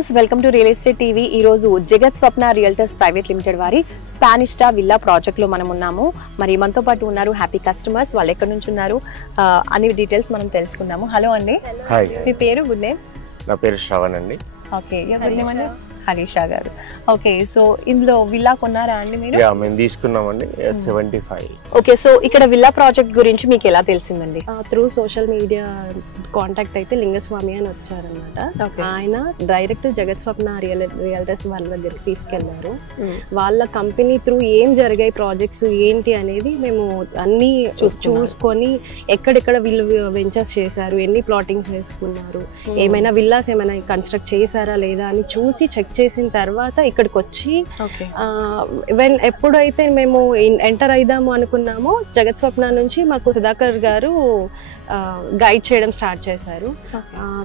Viewers welcome to real estate TV. ఈ రోజు జగత్ స్వప్న రియల్టర్స్ ప్రైవేట్ లిమిటెడ్ వారి స్పానిష్టా విల్లా ప్రాజెక్ట్ లో మనం ఉన్నాము. మరి మనతో పాటు ఉన్నారు హ్యాపీ కస్టమర్స్. వాళ్ళు ఎక్కడి నుంచి ఉన్నారు అన్ని డీటెయిల్స్ మనం తెలుసుకుందాము. హలో అండి, మీ పేరు? Good name. నా పేరు శ్రవణ్ అండి. ఓకే, హరీషా గారు. ఓకే, సో ఇందులో విల్లా కొన్నారా అండి మీరు? మేము తీసుకున్నామండి 75. ఓకే, సో ఇక్కడ విల్లా ప్రాజెక్ట్ గురించి మీకు ఎలా తెలిసిందండి? త్రూ సోషల్ మీడియా కాంటాక్ట్ అయితే లింగస్వామి అని వచ్చారనమాట. ఆయన డైరెక్ట్ జగత్ స్వప్న రియల్టర్స్ వాళ్ళ దగ్గరికి తీసుకెళ్లారు. వాళ్ళ కంపెనీ త్రూ ఏం జరిగాయి ప్రాజెక్ట్స్ ఏంటి అనేది మేము అన్ని చూసుకొని ఎక్కడెక్కడ వీళ్ళు వెంచర్స్ చేశారు, ఎన్ని ప్లాటింగ్స్ వేసుకున్నారు, ఏమైనా విల్లాస్ ఏమైనా కన్స్ట్రక్ట్ చేశారా లేదా అని చూసి చెక్ చేసిన తర్వాత ఇక్కడికి వచ్చి ఎప్పుడైతే మేము ఎంటర్ అయిదాము అనుకున్నామో జగత్ స్వప్న నుంచి మాకు సుధాకర్ గారు గైడ్ చేయడం స్టార్ట్ చేశారు.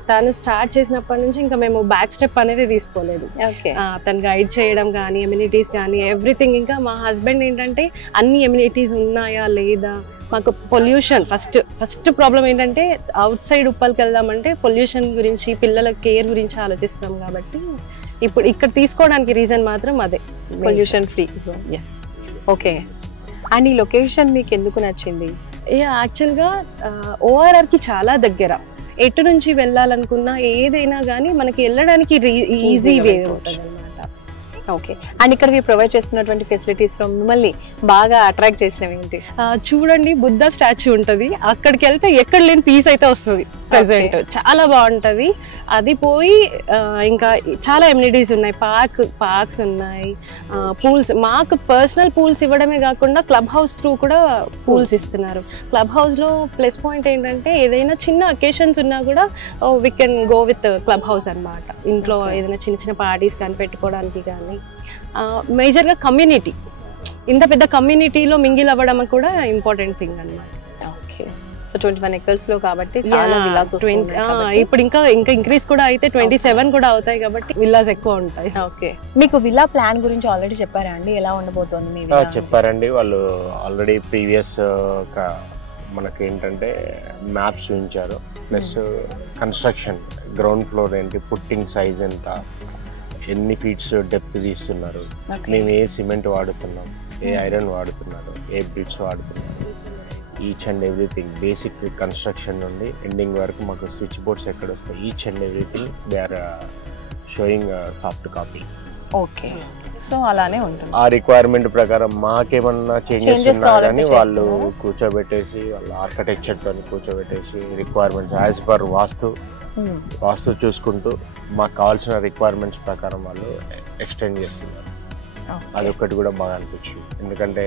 తను స్టార్ట్ చేసినప్పటి నుంచి ఇంకా మేము బ్యాక్ స్టెప్ అనేది తీసుకోలేదు. తను గైడ్ చేయడం కానీ ఎమ్యూనిటీస్ కానీ ఎవ్రీథింగ్. ఇంకా మా హస్బెండ్ ఏంటంటే అన్ని ఎమ్యూనిటీస్ ఉన్నాయా లేదా, మాకు పొల్యూషన్ ఫస్ట్ ప్రాబ్లం ఏంటంటే అవుట్ సైడ్ ఉప్పల్కి వెళ్దామంటే పొల్యూషన్ గురించి పిల్లల కేర్ గురించి ఆలోచిస్తాం. కాబట్టి ఇప్పుడు ఇక్కడ తీసుకోవడానికి రీజన్ మాత్రం అదే, pollution free zone. Yes, okay. And ఈ లొకేషన్ మీకు ఎందుకు నచ్చింది? యాక్చువల్గా ఓఆర్ఆర్కి చాలా దగ్గర. ఎటు నుంచి వెళ్ళాలనుకున్నా ఏదైనా కానీ మనకి వెళ్ళడానికి ఈజీ వే ఉంటుంది అనమాట. ఓకే, అండ్ ఇక్కడ మీరు ప్రొవైడ్ చేస్తున్నటువంటి ఫెసిలిటీస్ లో మిమ్మల్ని బాగా అట్రాక్ట్ చేసినవి ఏంటి? చూడండి, బుద్ధ స్టాచ్యూ ఉంటుంది, అక్కడికి వెళ్తే ఎక్కడ లేని పీస్ అయితే వస్తుంది. ప్రెసెంట్ చాలా బాగుంటుంది. అది పోయి ఇంకా చాలా ఎమ్యూనిటీస్ ఉన్నాయి, పార్క్స్ ఉన్నాయి, పూల్స్. మాకు పర్సనల్ పూల్స్ ఇవ్వడమే కాకుండా క్లబ్ హౌస్ త్రూ కూడా పూల్స్ ఇస్తున్నారు. క్లబ్ హౌస్ లో ప్లస్ పాయింట్ ఏంటంటే ఏదైనా చిన్న అకేషన్స్ ఉన్నా కూడా we can go with club house అనమాట. ఇంట్లో ఏదైనా చిన్న చిన్న పార్టీస్ కానీ పెట్టుకోవడానికి కానీ. మేజర్గా కమ్యూనిటీ, ఇంత పెద్ద కమ్యూనిటీలో మింగిల్ అవ్వడం కూడా ఇంపార్టెంట్ థింగ్ అనమాట. ఓకే, సో 21 acres లో కాబట్టి చాలా విల్లాస్ వస్తాయి. ఇప్పుడు ఇంకా ఇంక్రీజ్ కూడా అయితే 27 కూడా అవుతాయి కాబట్టి విల్లాస్ ఎక్కువ ఉంటాయి. ఓకే, మీకు విల్లా ప్లాన్ గురించి ఆల్రెడీ చెప్పారా అండి? ఎలా ఉండబోతోంది మీ విల్లా? చెప్పారండి వాళ్ళు ఆల్రెడీ ప్రీవియస్ మనకి ఏంటంటే మ్యాప్స్ చూపించారు. ప్లస్ కన్స్ట్రక్షన్ గ్రౌండ్ ఫ్లోర్ ఏంటి, పుట్టింగ్ సైజ్ ఎంత, ఎన్ని ఫీట్స్ డెప్త్ తీస్తున్నారు, మేము ఏ సిమెంట్ వాడుతున్నాం, ఏ ఐరన్ వాడుతున్నారు, ఏ బ్రిక్స్ వాడుతున్నారు, each and everything basic construction నుండి ఎండింగ్ వరకు మాకు స్విచ్ బోర్డ్స్ ఎక్కడ వస్తాయి, each and everything they are showing soft copy. Okay, so అలానే ఉంటుంది. ఆ రిక్వైర్మెంట్ ప్రకారం మాకేమన్నా చేంజెస్ ఉన్నా కానీ వాళ్ళు కూర్చోబెట్టేసి వాళ్ళ ఆర్కిటెక్చర్తో కూర్చోబెట్టేసి రిక్వైర్మెంట్స్ యాజ్ పర్ వాస్తు చూసుకుంటూ మాకు కావాల్సిన రిక్వైర్మెంట్స్ ప్రకారం వాళ్ళు ఎక్స్టెండ్ చేస్తున్నారు. అదొకటి కూడా బాగా అనిపించింది. ఎందుకంటే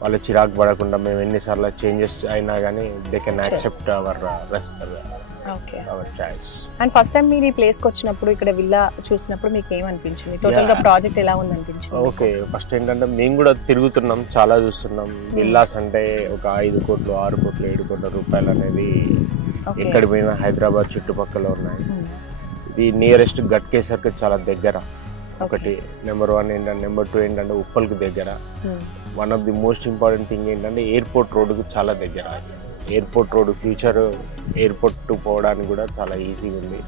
వాళ్ళు చిరాకు పడకుండా మేము ఎన్నిసార్లు చేంజెస్ అయినా కానీ they can accept our choice. And first time మీరు ఈ ప్లేస్కి వచ్చినప్పుడు ఇక్కడ విల్లా చూసినప్పుడు మీకు ఏమనిపించింది? టోటల్ గా ప్రాజెక్ట్ ఎలా ఉంది అనిపించింది? ఓకే, ఫస్ట్ ఏంటంటే మేము కూడా తిరుగుతున్నాం, చాలా చూస్తున్నాం. విల్లాస్ అంటే ఒక 5 కోట్లు 6 కోట్లు 7 కోట్ల రూపాయలు అనేది ఎక్కడ పోయినా హైదరాబాద్ చుట్టుపక్కల ఉన్నాయి. ఇది నియరెస్ట్ గట్కేసర్కి చాలా దగ్గర ఒకటి. నెంబర్ 1 ఏంటంటే, నెంబర్ 2 ఏంటంటే ఉప్పల్కి దగ్గర. One of the most important thing ఏంటంటే ఎయిర్పోర్ట్ రోడ్డుకు చాలా దగ్గర. ఎయిర్పోర్ట్ రోడ్డు ఫ్యూచర్ ఎయిర్పోర్ట్ పోవడానికి కూడా చాలా ఈజీగా ఉంది.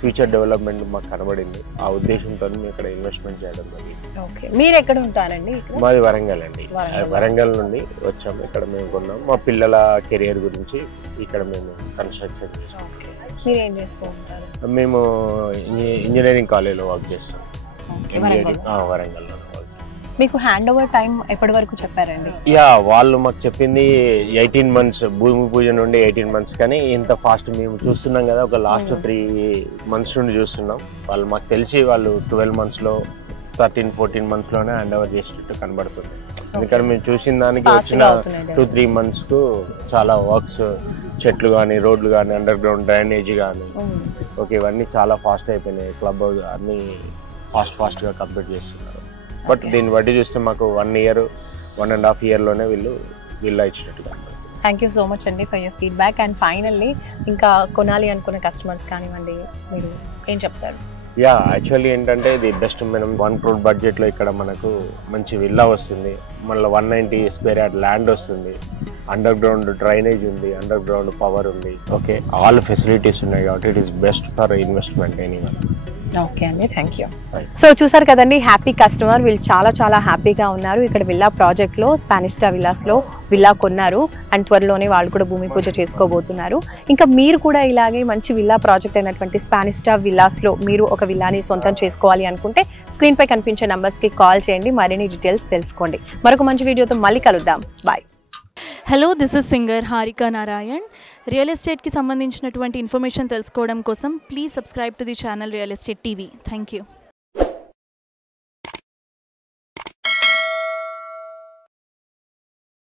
ఫ్యూచర్ డెవలప్మెంట్ మాకు కనబడింది. ఆ ఉద్దేశంతో మేము ఇక్కడ ఇన్వెస్ట్మెంట్ చేయడం జరిగింది. ఓకే, మీరు ఎక్కడ ఉంటారండి? మాది వరంగల్ అండి. వరంగల్ నుండి వచ్చాము, ఇక్కడ మేము కొన్నాం. మా పిల్లల కెరియర్ గురించి ఇక్కడ మేము కన్స్ట్రక్షన్ చేస్తాం. మీరు ఏం చేస్తూ ఉంటారు? మేము ఇంజనీరింగ్ కాలేజ్లో వర్క్ చేస్తాం. వరంగల్లో. మీకు హ్యాండ్ ఓవర్ టైం ఎప్పటి వరకు చెప్పారండి? వాళ్ళు మాకు చెప్పింది 18 months, భూమి పూజ నుండి 18 months. కానీ ఇంత ఫాస్ట్ మేము చూస్తున్నాం కదా, ఒక లాస్ట్ 3 months నుండి చూస్తున్నాం. వాళ్ళు మాకు తెలిసి వాళ్ళు 12 monthsలో 13-14 monthsలోనే హ్యాండ్ ఓవర్ చేసేటట్టు కనబడుతుంది. ఎందుకంటే మేము చూసిన దానికి వచ్చిన 2-3 monthsకు చాలా వర్క్స్, చెట్లు కానీ, రోడ్లు కానీ, అండర్ గ్రౌండ్ డ్రైనేజ్ కానీ, ఓకే, ఇవన్నీ చాలా ఫాస్ట్ అయిపోయినాయి. క్లబ్ హౌస్ అన్నీ ఫాస్ట్గా కంప్లీట్ చేస్తున్నారు. బట్ దీన్ని బట్టి చూస్తే మాకు 1 year 1.5 yearలోనే వీళ్ళు విల్లా ఇచ్చినట్టుగా. థ్యాంక్ యూ సో మచ్ అండి for your feedback. And finally ఇంకా కొనాలి అనుకున్న కస్టమర్స్ కానివ్వండి, మీరు ఏం చెప్తారు? యాక్చువల్లీ ఏంటంటే ఇది బెస్ట్. మనం 1 crore బడ్జెట్లో ఇక్కడ మనకు మంచి విల్లా వస్తుంది. మళ్ళీ 190 square yard ల్యాండ్ వస్తుంది. అండర్ గ్రౌండ్ డ్రైనేజ్ ఉంది, అండర్ గ్రౌండ్ పవర్ ఉంది. ఓకే, ఆల్ ఫెసిలిటీస్ ఉన్నాయి కాబట్టి it is best for investment anyone. Okay అండి, థ్యాంక్ యూ. Right. సో చూసారు కదండి, హ్యాపీ కస్టమర్. వీళ్ళు చాలా చాలా హ్యాపీగా ఉన్నారు. ఇక్కడ విల్లా ప్రాజెక్ట్లో స్పానిస్టా విల్లాస్లో విల్లా కొన్నారు అండ్ త్వరలోనే వాళ్ళు కూడా భూమి పూజ చేసుకోబోతున్నారు. ఇంకా మీరు కూడా ఇలాగే మంచి విల్లా ప్రాజెక్ట్ అయినటువంటి స్పానిస్టా విల్లాస్లో మీరు ఒక విల్లాని సొంతం చేసుకోవాలి అనుకుంటే స్క్రీన్పై కనిపించే నంబర్స్కి కాల్ చేయండి, మరిన్ని డీటెయిల్స్ తెలుసుకోండి. మరొక మంచి వీడియోతో మళ్ళీ కలుద్దాం. Bye. Hello, this is singer Harika Narayan. Real ఎస్టేట్కి సంబంధించినటువంటి ఇన్ఫర్మేషన్ తెలుసుకోవడం కోసం please subscribe to the channel real estate TV. Thank you.